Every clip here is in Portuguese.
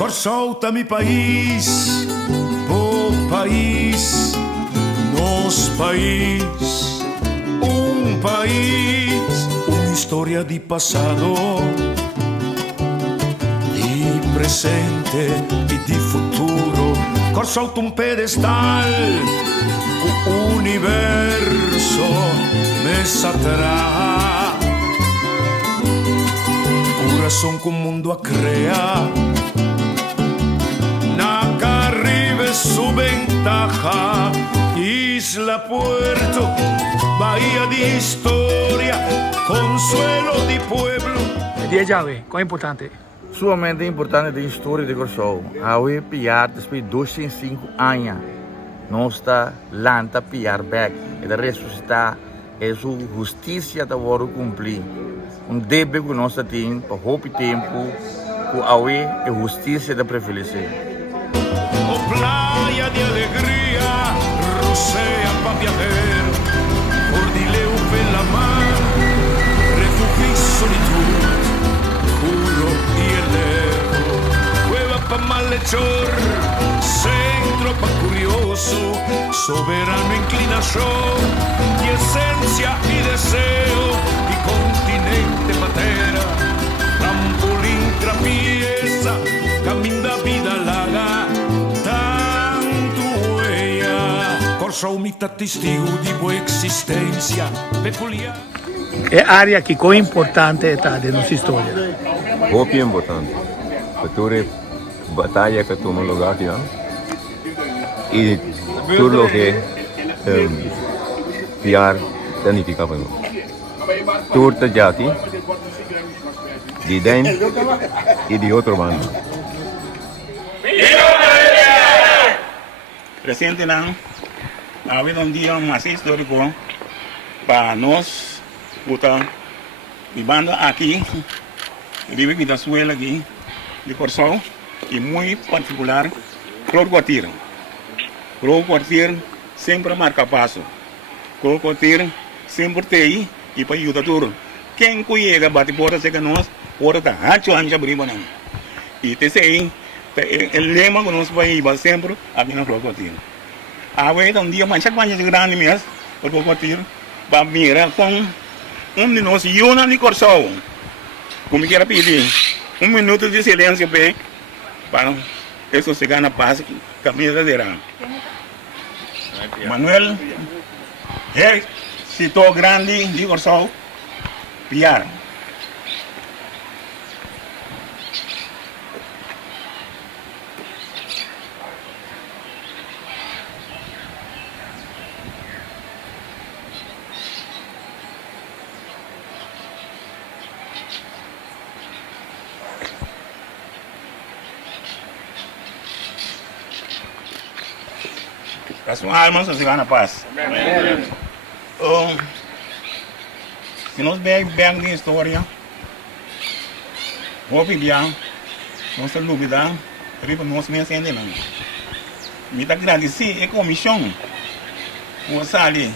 Corsouta mi país, o país, nos país, uma história de passado, di presente e di futuro. Corsouta un pedestal, o universo me satrà. Corazón con mundo a crear. Su ventaja, isla, puerto, bahía de historia, consuelo de pueblo. Dia Jave, qual é importante? Sumamente importante a história de Corsou. Aue piar depois de 205 anos. Nossa lanta piar back e de ressuscitar é sua justiça da hora cumprir. Débito que nós temos para roubar tempo, com aue é justiça da prevalecer. Playa de alegría, rocea pa' viajero, Cordileu la mar, refugio y solitud, juro y elevo, cueva pa' malhechor, centro pa' curioso, soberano inclinación, y esencia y deseo, y continente patera, trampolín, trapieza, camina vida larga. Corsou mi testigo di tua existência peculiar. É área que é importante está de nossa história. Muito importante. Para batalha que toma lugar aqui, e tudo o que piar significa para nós. Tudo já aqui, de dentro e de outro bando. Presente não. Ha habido un día más histórico para nos, vivando aquí, vive en Venezuela aquí, de Corsou, y muy particular, Cruz Quartier. Cruz Quartier sempre marca passo. Cruz Quartier sempre tem e para ajudar tudo. Quem conhece bate porta se que nós, porta tá ancho ancha briba não. E te sei, o lema que nós vai sempre aqui na Cruz Quartier. A vez um dia mais chacoalha de grande mesmo, porque o tiro vai mirar com de nós e uma de Corsou. Como que era pedir minuto de silêncio bem para isso chegar na paz caminho da terra. Manuel é citou grande de Corsou, piar. A sua alma se na paz. Amém. Se nós bem de história, vou pedir, nossa dúvida, para nós me acender não. Me dá agradecer a comissão, você ali,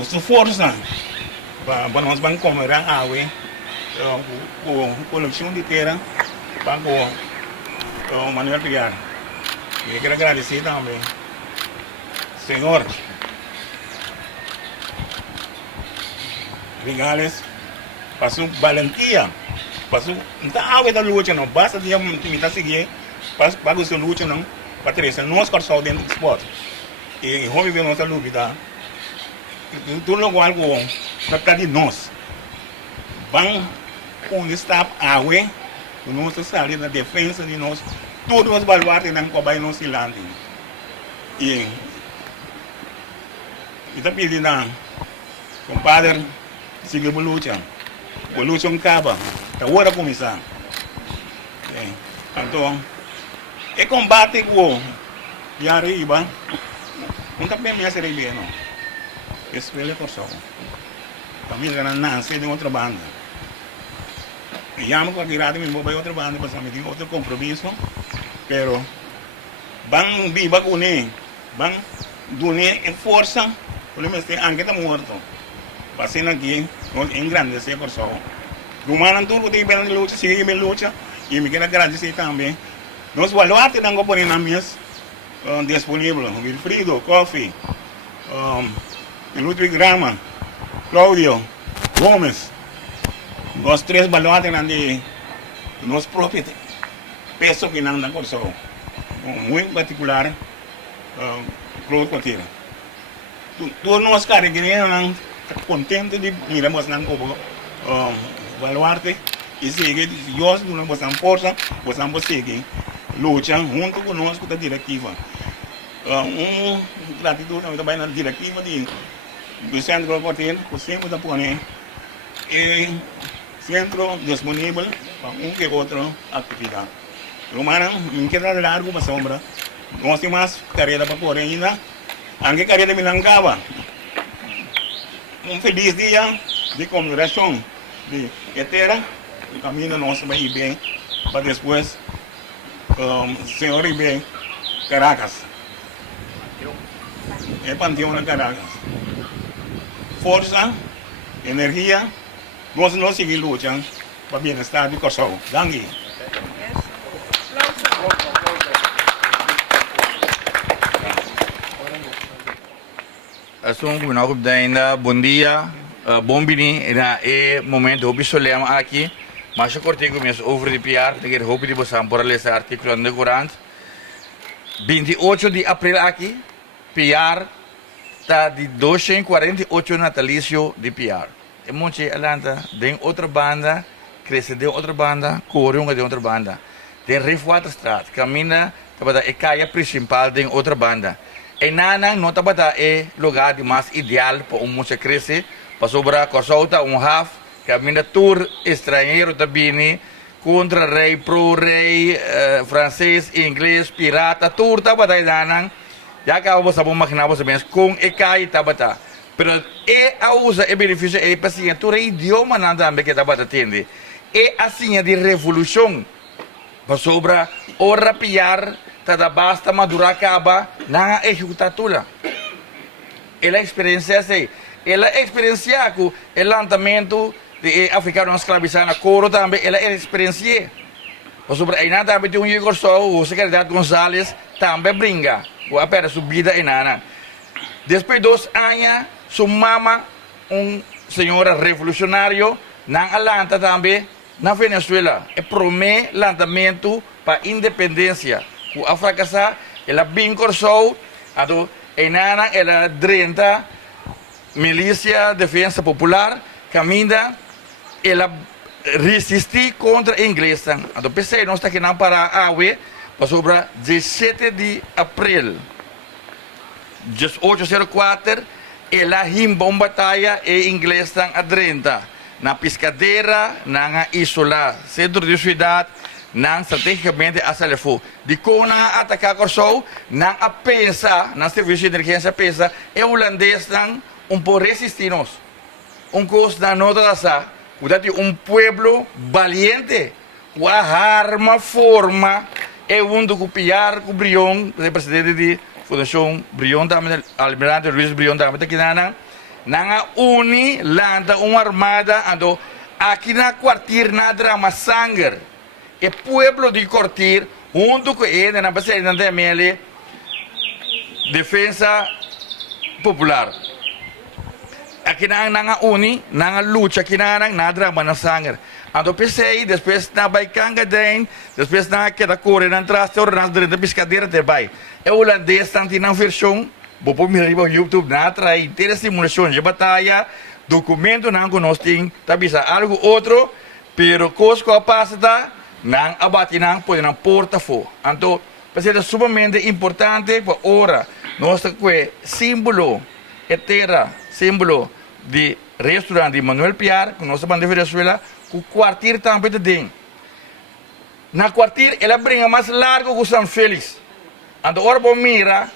a sua força, para nós vamos comer a água, com coleção de terra, para o Manuel Piar. Eu quero agradecer também, Senhor, regales, para sua valentia, para sua não água da luta não, basta de me tá seguir, para sua luta não, para trazer nós Corsou dentro do esporte. E vamos ver nossa luta, tudo igual com de nós, vamos onde está a água, o nosso salário na defesa de nós. Todos os baluartes não cobrem no silêncio. E está pedindo, compadre, siga a luta. A luta acaba, está hora de começar. Então, é combate com e arriba, não está bem mais bem, não. Espelho por só. Família não nasce de outra banda. E amo com a tirada, me vou para outra banda, para saber que outro compromisso. Pero van viva con él, van donar en fuerza, por lo menos aunque está muerto, pasen aquí en grande se Corsou. Rumana tudo que tem bem luta, sigue bem luta, E me quero agradecer também. Nós baluarte não põe na mesa disponível. Wilfrido, Coffee, Ludwig Grama, Claudio, Gomes. Nós três baluarte não de nós próprios peso que não dá corso. Muito particular, Claudio Coutinho. Todos nós carregamos não contente de miramos não como baluarte. E seguir, nós não vamos força, vamos seguir, lutar junto conosco da diretiva. Gratidão também na diretiva do Centro Cortino, que sempre está pondo e centro disponível para que outra atividade. Romana, não quero largo para sombra, nós temos mais carreira para pôr ainda, anche carreira me lancava. Feliz dia de comemoração de Etera. O caminho nosso vai ir bem, para depois, Senhor ir bem, Caracas. É Panteão na Caracas. Força, energia, nós não seguimos lutando para o bem-estar do Kosovo. Danke. Asung gunawab dainda, bom dia, bom bini, é momento hopi solema aqui. Mas eu cortei começo over de PR, que eu hope de você por ler esse artigo no Corante. 28 de abril aqui, PR está de 248 natalício de PR. E muito alanta, tem outra banda, cresce de outra banda, corre de outra banda. Tem Rifuata Strat, caminha para a caia principal de outra banda. E nanang não tabata é lugar de mais ideal para música crescer, para sobrar Korsauta half. Caminha tour estrangeiro também, contra rei, pro-rei, francês, inglês, pirata, tour tabata danang. Já que você pode imaginar você mesmo, com e cai tabata. Pero a usa e benefício é para tour idioma nada que tabata tende. É assim de revolução. Para sobra, ora piar, tada basta madurar acaba, na executatula. Ela experiência assim. Ela experiencia com o lançamento de africano escravizado na coro também, ela experiencia. Sobre aí nada também tem Igor Sou, o secretário Gonzalez também brinca, o apera subida e nana. Depois de 2 anos, sua mama, senhora revolucionário, na Alanta também, na Venezuela, e promete lançamento para a independência. O fracassar, ela bem Sou, e nana, ela 30, milícia, defesa popular, caminha, ela resistiu contra a inglesa. Então, pensei, nós estamos aqui para a AUE, para sobre 17 de abril de 1804, ela rimba uma batalha e inglesa a 30, na pescadeira, na isla, centro de cidade, na estrategicamente a Salefo. De como na atacar Korsou, na a pensa, na serviço de emergência pensa, é holandês pouco resistir-nos. Coisa da nota da sa, pueblo valiente, com a arma forma, é do copiar com o Brion, representante de Fundação Brion, Almirante Luiz Brion, que na uni, landa uma armada, ando, aqui na quartir na drama sangue, é pueblo de Cortir, junto com ele, na base da ML, defesa popular. Aqui na uni, na luta, aqui na drama na sangue. Ando pensei, depois na baicanga den, depois na queda corre na traste, na direita piscadeira te vai. É holandês, tanto na versão, vou pôr no YouTube, na trai, ter a simulação de batalha, documento não conosco, tabisa algo outro, pero coisa que passa, não abate não, pode não porta fo. Então, é sumamente importante para ora, nosso símbolo, etera, símbolo de restaurante de Manuel Piar, que nossa banda de Venezuela, com o quartir também de dentro. Na quartir, ela brinca mais largo que o São Félix. Então, agora vamos mirar,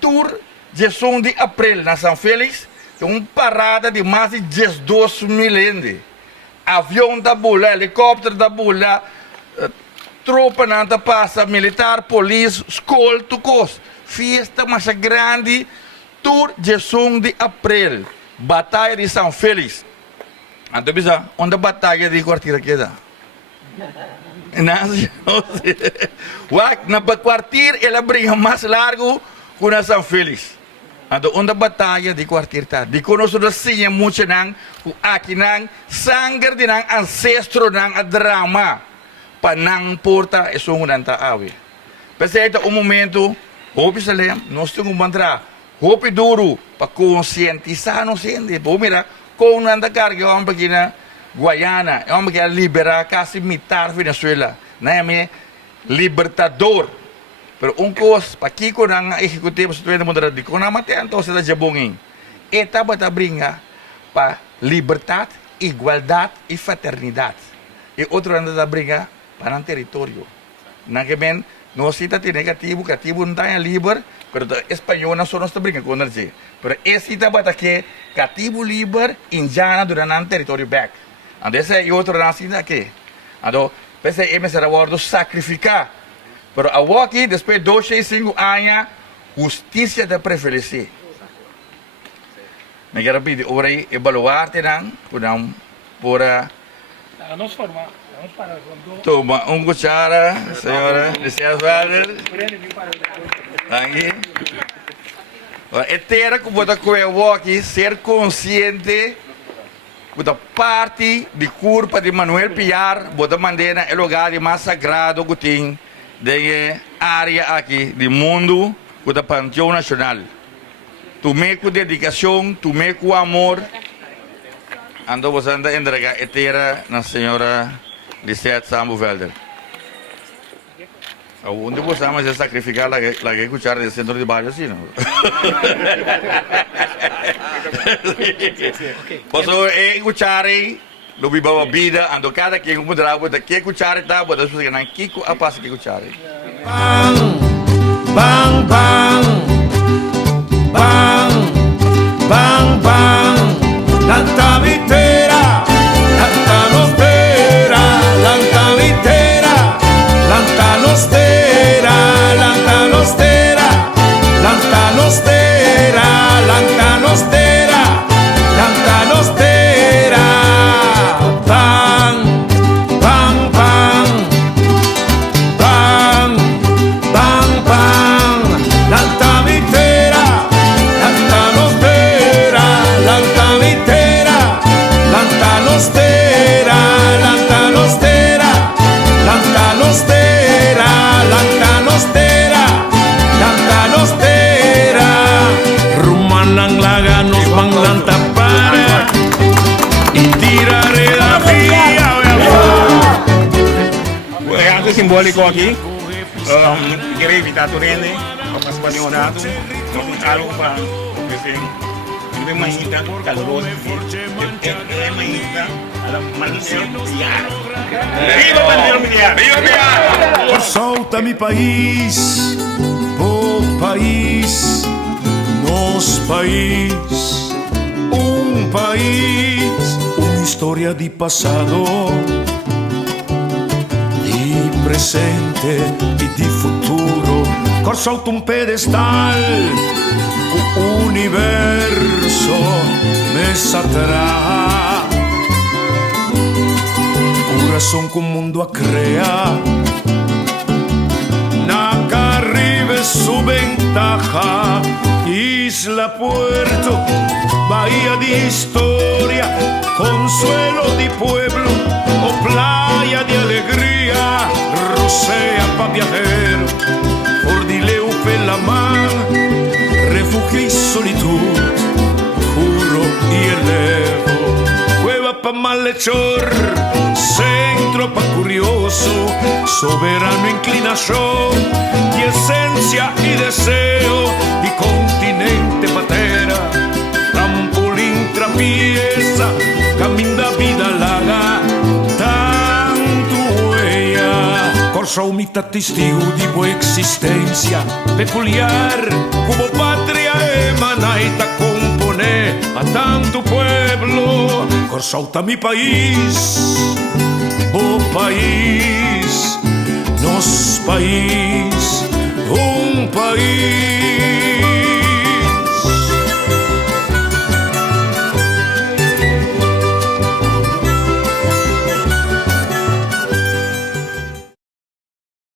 tour de 1 de abril na São Félix, tem uma parada de mais de 12 mil ende. Avião da bula, helicóptero da bula, tropa nada passa, militar, polícia, escola, tudo coisa. Fiesta mais grande, tour de 1 de abril, batalha de São Félix. Então, bisa, onde a batalha de quartir aqui dá? Na kwartier ela brinca mais largo com a São Félix. Ando onda batalha de kwartier tá. De conosco da sinha muito nang, ku aqui nang, sangue de nang ancestro nang a drama. Panang porta e sungunan ta awi. Peseta momento, hopi salem, nós temos mantra, hopi duro, para conscientizar nos indi. Mira, kung nanda carga, yung pagina Guayana, yung pagina libera, kasi mitar Venezuela, na yami libertador. Pero unkos, pakiko ng executivo sa tuwing mundo di ko na matean to sa jabungin. Eta ba tabringa pa libertad, igualdad e fraternidad. E outro anda tabringa para ang teritoryo. Nagamen, no cita ti negativo, katibo não está libre, pero espanhol não só nós tabringa com energia. Pero esse ba que katibo libre, indiana durante ang teritoryo back. Andesse e outro na cita que. Ando, pese será guardo sacrificar. Pero a aqui, depois de 2 anos, justiça de preferência. Me quero pedir, ora aí, evaluar-te por Vamos formar. Toma cuchara, senhora, licença, Walter. Aqui. Este era como eu aqui, ser consciente da parte de culpa de Manuel Piar, bota mandeira é lugar mais sagrado que tem de área aqui, do mundo, da Panteão Nacional. Tu me com dedicação, tu me com amor, ando você anda entregar etera na senhora Lisette Sambu Velder. Onde você ama sacrificar la que cuchara del centro de barrio, assim, não? Posso cuchara lo viva vida, ando cada quem mudar bota que cuchara tá, bota as pessoas que kiko a passa que cuchara. Bang, bang, bang, bang, bang, bang, lanta vitera, lanta nostera, lanta vitera, lanta nostera, lanta nostera, lanta nostera, lanta nostera, lanta nostera, bang, bang, bang, bang, bang, bang, lanta vitera, lanta nostera, lanta vitera, lanta nostera, lanta nostera, lanta nostera, lanta nostera, lanta nostera, rumanang laganos bang lanta para y tiraré la vía. É algo simbólico aqui. Quero evitar o rende, o espanholado, algo para dizer, não é mais caloroso, é mais Viva Bandeira Mundial! Viva Piar! Por solta mi país, oh país, nos país, uma história de passado, de presente e de futuro. Por solta pedestal, o universo me satrá. Corazón que o mundo a crear, na Caribe su ventaja, isla, puerto, bahía de historia, consuelo de pueblo, o playa de alegría, rocea pa viajero, Cordileu pela mar, refugio y solitud, juro y elevo, cueva pa malhechor, centro pa curioso, soberano inclinación y esencia y deseo, y continente patera, trampolín trapieza, camino da vida larga, tanto ella, corso mitad testigo de boa existencia, peculiar, como patria emana y ta compone a tanto pueblo, corso mi país, oh país,